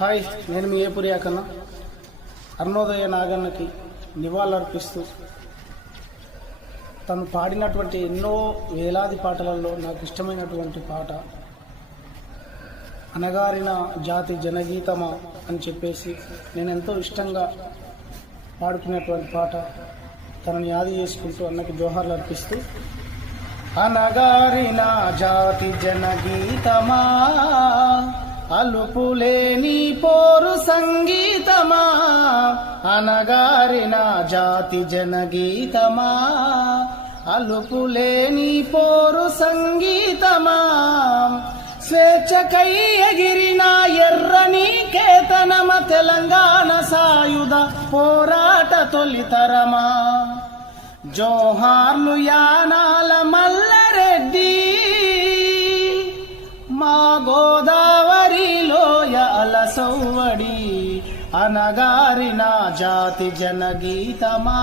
Hi, నేను మీ ఏపురి యాకన్న. అరుణోదయ నాగన్నకి నివాళులర్పిస్తూ తను పాడినటువంటి ఎన్నో వేలాది పాటలలో నాకు ఇష్టమైనటువంటి పాట అనగారిన జాతి జనగీతమా అని చెప్పేసి నేను ఎంతో ఇష్టంగా పాడుకునేటువంటి పాట తనని యాది చేసుకుంటూ అన్నకి జోహార్లు అర్పిస్తూ, అనగారిన జాతి జనగీతమా అలుపులేని పోరు సంగీతమా, అనగారిన జాతి జనగీతమా అలుపులేని పోరు సంగీతమా, స్వేచ్ఛకై ఎగిరిన ఎర్రని కేతనమ తెలంగాణ సాయుధ పోరాట తొలితరమా, జోహార్లు యానాల మల్లారెడ్డి మా గోదావరి లోయ అలసవ్వడి, అనగారిన జాతి జనగీతమా.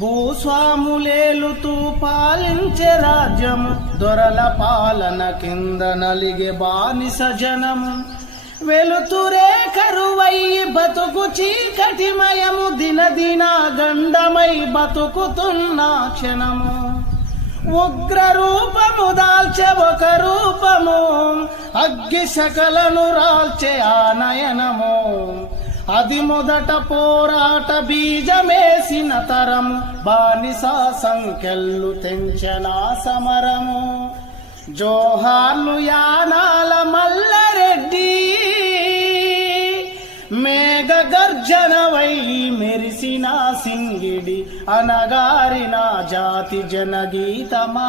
భూస్వాములేలుతూ పాలించే రాజ్యము, దొరల పాలన కింద నలిగే బానిస జనము, వెలుతురే కరువయ్యి బతుకు చీకటిమయము, దినదిన గండమై బతుకుతున్న క్షణము, ఉగ్ర రూపము దాల్చే ఒక రూపము, అగ్గి శకలను రాల్చే ఆ నయనము, అది మొదట పోరాట బీజమేసిన తరము, బానిస సంఖ్యలు తెంచిన సమరము, జోహార్లు యానాల మల్లారెడ్డి మేఘ గర్జనవై మెరిసిన సింగిడి, అనగారిన జాతి జనగీతమా.